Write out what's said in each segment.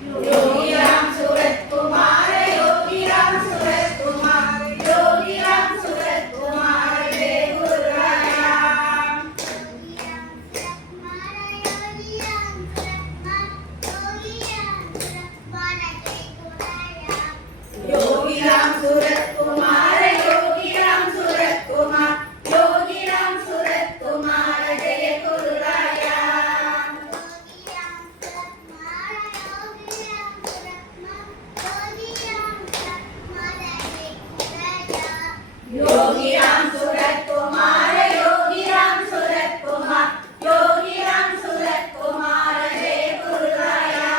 योगीराम सूरत कुमार योगीराम सूरत कुमार योगीराम सूरत कुमार जय गुरुराया योगीराम सूरत कुमार योगीराम सूरत कुमार योगीराम सूरत कुमार जय गुरुराया योगीराम सूरत कुमार योगीराम सूरत कुमार योगीराम सूरत कुमार जय गुरुराया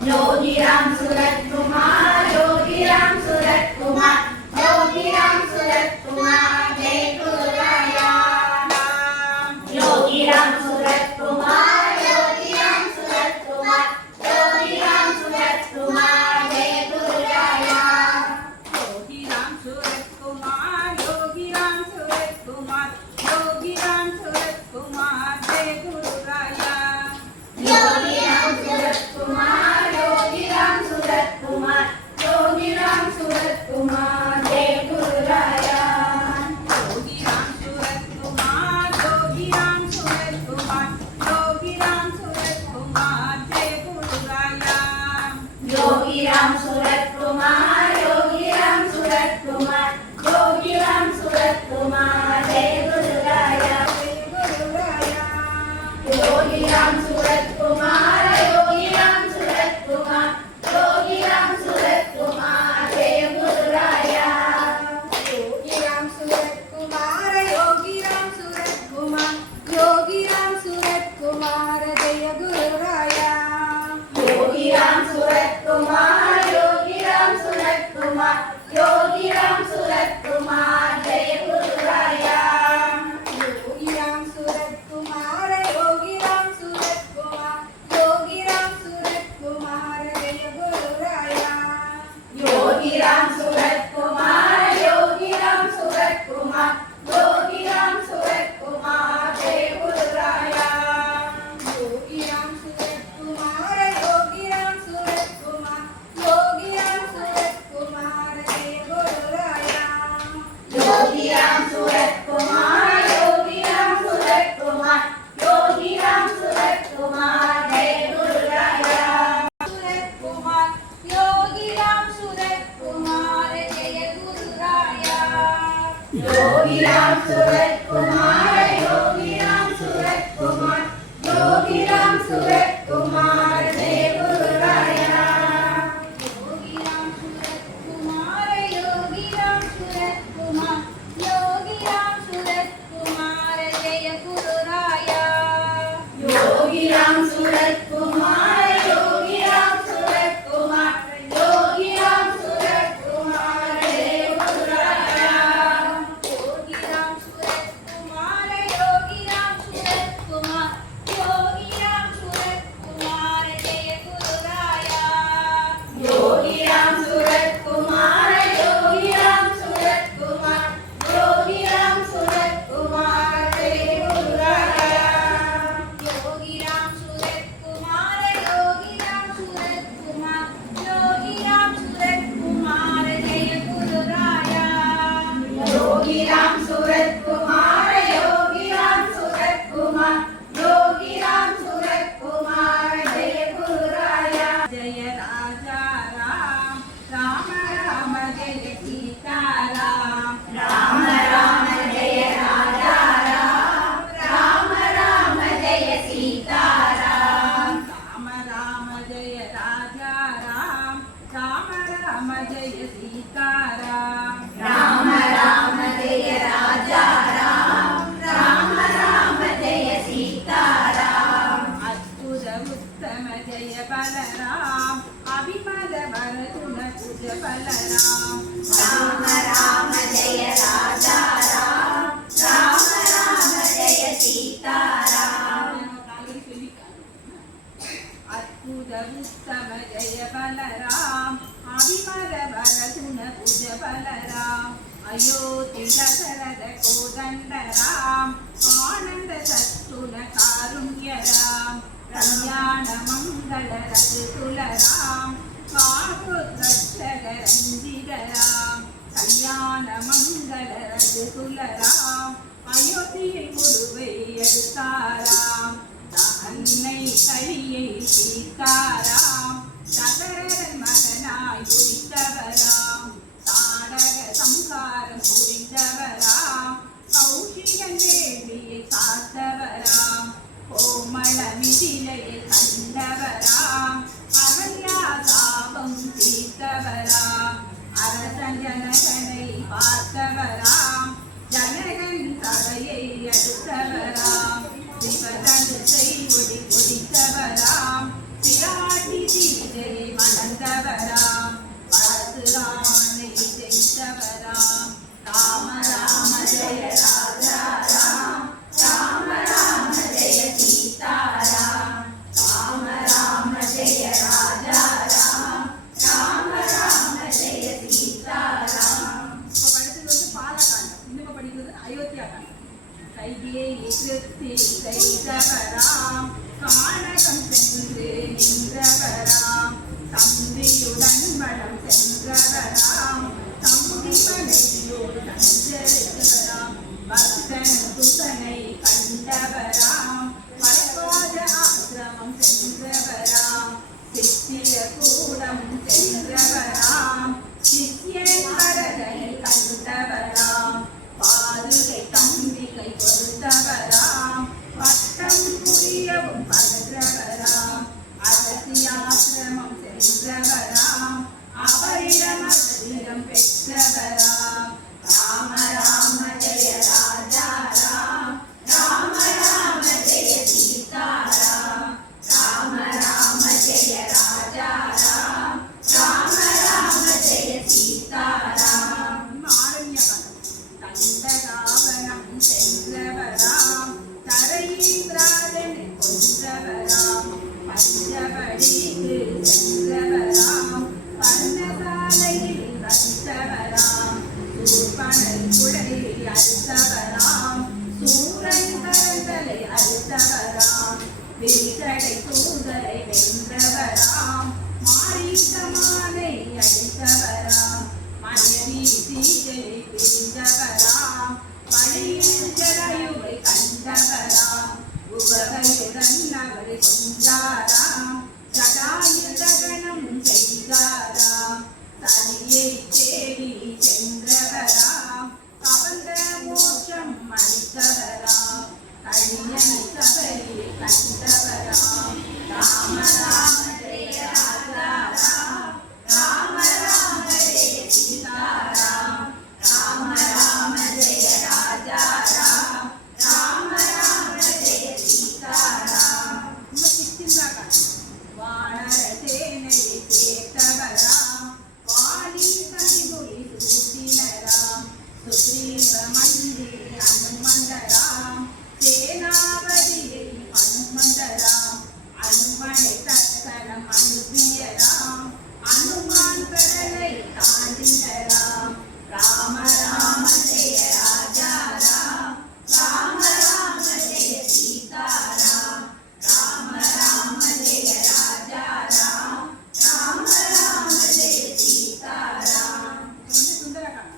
योगीराम सूरत कुमार योगीराम सूरत कुमार योगीराम सूरत कुमार जय गुरुराया योगीराम सूरत कुमार योगीराम सूरत कुमार योगीराम सूरत कुमार जय गुरुराया योगीराम सूरत कुमार योगीराम सूरत कुमार योगीराम सूरत कुमार जय गुरुराया योगीराम सूरत कुमार योगीराम सूरत कुमार योगीराम सूरत कुमार जय गुरुराया योगीराम सूरत कुमार योगीराम सूरत कुमार योगीराम सूरत कुमार जय गुरुराया योगीराम सूरत कुमार योगीराम सूरत कुमार योगीराम सूरत कुमार जय गुरुराया योगीराम सूरत कुमार योगीराम सूरत कुमार योगीराम सूरत कुमार जय गुरुराया योगीराम सूरत कुमार योगीराम सूरत कुमार योगीराम सूरत कुमार जय गुरुराया योगीराम सूरत कुमार योगीराम सूरत कुमार योगीराम सूरत कुमार जय गुरुराया योगीराम सूरत कुमार योगीराम सूरत कुमार योगीराम सूरत कुमार जय गुरुराया योगीराम सूरत कुमार योगीराम सूरत कुमार योगीराम सूरत कुमार जय गुरुराया योगीराम सूरत कुमार योगीराम सूरत कुमार योगीराम सूरत कुमार जय गुरुराया योगीराम सूरत कुमार योगीराम सूरत कुमार योगीराम सूरत कुमार जय गुरुराया सूरत कुमार योगीराम सूरत कुमार जय गुरुराया योगीराम सूरत कुमार योगीराम सूरत कुमार योगीराम सूरत कुमार जय गुरुराया योगीराम सूरत कुमार योगीराम सूरत कुमार योगीराम सूरत कुमार जय गुरुराया योगीराम सूरत कुमार योगीराम सूरत कुमार योगीराम सूरत कुमार जय गुरुराया योगीराम सूरत कुमार योगीराम सूरत कुमार योगीराम सूरत कुमार जय गुरुराया योगीराम सूरत कुमार योगीराम सूरत कुमार योगीराम सूरत कुमार जय गुरुराया योगीराम सूरत कुमार योगीराम सूरत कुमार योगीराम सूरत कुमार जय गुरुराया योगीराम सूरत कुमार योगीराम सूरत कुमार योगीराम सूरत कुमार जय गुरुराया जय राजा राम राम राम जय सीताराम राम राम जय राजा राम राम राम जय सीताराम राम राम जय राजा राम राम राम जय सीताराम राम राम जय राजा राम राम राम जय सीताराम अद्भुत उत्तम जय बलराम अभिमल वरदुन कुज बलराम राम राम जय राजा राम राम राम जय सीताराम अद्भुत उत्तम जय बलराम अभिमल वरदुन कुज बलराम अयोध्य दशरथ कोदंड राम आनंद सत्तुन कारुण्य राम कल्याण मंगल रघुकुल राम काकुत्रक्षक रंजित राम कल्याण मंगल रघुकुल राम अयोध्य गुरुவை எடுத்தாராம் அன்னை கையை சீதாராம் தகரன் மகனாய் உதித்தவராம் தாடக சம்ஹாரம் புரிந்தவராம் கௌஷிகன் வேள்வியை காத்தவராம் கோமள மிதிலையை கண்டவராம் அகல்யா சாபம் தீர்த்தவராம் அரசன் ஜனகனை பார்த்தவராம் ஜனகன் சபையை அடுத்தவராம் சிவதனுசை ஒளி ஒடித்தவராம் பிராட்டி சீதையை மணந்தவராம் பரசுராமனை ஜெயித்தவராம் ராம ராம ஜெய ராஜா ராம் ராம ராம ஜெய சீதாராம் ராம ராம ஜெய ராஜா ராம் ராம ராம ஜெய சீதாராம். இப்போ படிச்சது பாலகாண்டம். இன்னும் படிக்கிறது அயோத்தியா காண்டம். கைதியை திருத்தி செய்தவராம் கானகம் சென்று நின்றவராம் தம்பியுடன் வனம் சென்றவராம் தம்பி மனைவியோடு சஞ்சரித்தவராம் பக்தன் சுதனை கண்டவராம் பரவாத ஆசிரமம் சென்றவராம் சித்திய கூடம் சென்றவராம் சித்தியன் பரதனை கண்டவராம் பாதுகை தம்பிகை கொடுத்தவராம் பட்டம் புரியவும் பகன்றவராம் அரசியாசிரமம் சென்றவராம் அவரிடம் அசிரம் பெற்றவராம் ராம ராம ஜெய ராஜா ராம் ராம ராம ஜெய சீதாராம் ராம ராம ஜெய ராஜா ராம் ராம ராம ஜெய சீதாராம். தண்டகாவனம் சென்றவராம் தரையீந்திராதனை கொன்றவராம் பஞ்சவடிக்கு சென்றவராம் பர்ணசாலையில் வந்தவராம் சூர்பனல் குடை அறுத்தவராம் சூரன் கரங்களை அறுத்தவராம் விரிசடை தூதரை வென்றவராம் மாரீசமானை அடித்தவராம் மனைவி சீதையை பிரிந்தவராம் வழியில் ஜடாயுவை கண்டவராம் உவகையுடன் அவரை கொன்றாராம் ஜடாயு தகனம் செய்தாராம் சனியை தேடி சென்றவராம் கவந்த மோட்சம் அளித்தவராம் கழியன் சபையை கண்டவராம் ராம ராம ஜெய ராஜா ராம் ராம ராம ஜெய சீதாராம் ராம ராம ஜெய ராஜா ராம் ராம ராம ஜெய சீதாராம். வானரசேனையை சேர்த்தவராம் வாலி சதிபுரி சூட்டினராம் சுக்ரீவ மந்திரி அனுமந்தராம் சேனாபதியை அனுமந்தராம் அனுமனை தத்தனம் அனுப்பியராம் அனுமான் கடலை தாண்டினராம் ராம ராம ஜெய ராஜா ராம் ராம ராம ஜெய சீதாராம் ராம ராம ஜெய ராஜா ராம் ராம ராம ஜெய சீதாராம். சுந்தரகாண்டம்.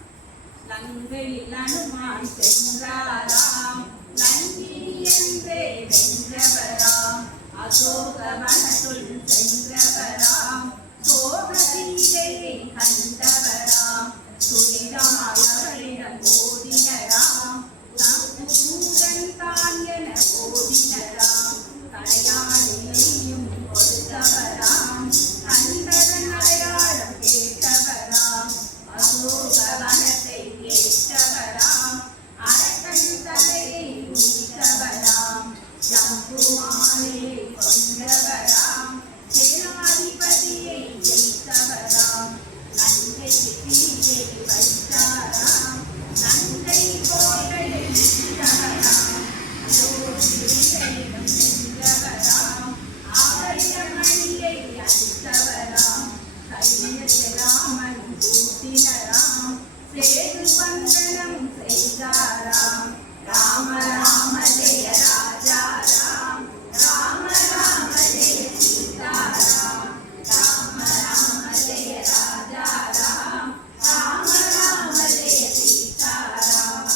லங்கையில் அனுமான் சென்றாராம் லங்கி என்றே வென்றவராம் அசோகவனத்துள் சென்றவராம் சோகசீதையை கண்டவராம் துரிதமாயவரிடம் ஓதினராம் சூரன் தான் என ஓதினராம் தலையாளியையும் கொடுத்தவராம் கண்டதன் அடையாளம் கேட்டவராம் அசோகவனத்தை கேட்டவராம் அரக்கன் தலையை முடித்தவராம் ஜம்புமானையை கொன்றவராம் சேனாதிபதியை ஜெயித்தவராம் லங்கை சீதையை வைத்தாராம் லங்கை கோட்டை விட்டவராம் அயோத்தியிடம் சென்றவராம் அவரிடம் மணியை அளித்தவராம் கையத்தை ராமன் கூட்டினராம் சேது பந்தனம் செய்தாராம் ராம ராம ஜெய ராஜா ராம் ராம ராம ஜெய சீதாராம் ராம ராம ஜெய ராஜா ராம் ராம ராம ஜெய சீதாராம்.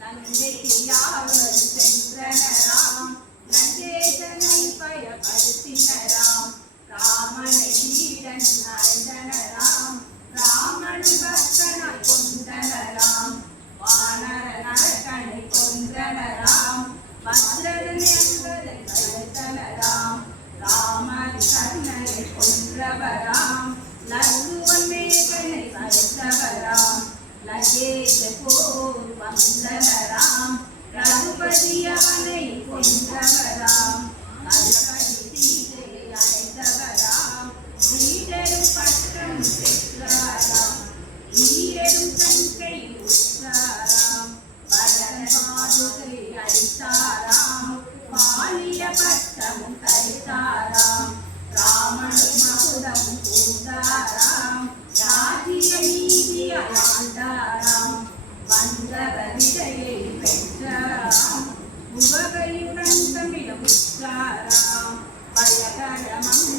லங்கைக்கு யாவர் சென்றனராம் லங்கேசனை பயப்படுத்தினராம் ராமனை வீரன் அடைந்தனராம் ராமன் பக்தனாய் கொண்டனராம் வானர நரகனை கொன்றனராம் பத்ரன் என்பதை கருத்தனராம் ராமன் கர்ணனை கொன்றவராம் லக்குவன் மேகனை கருத்தவராம் லகேஷ போர் வந்தனராம் ரகுபதி அவனை கொன்றவராம் அழகடி சீதையை அழைத்தவராம்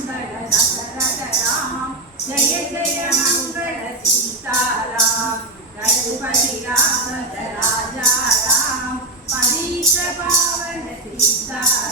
मंगल दशरथ राम जय जय मंगल सीताराम रघुपति राघव राजा राम पतित पावन सीताराम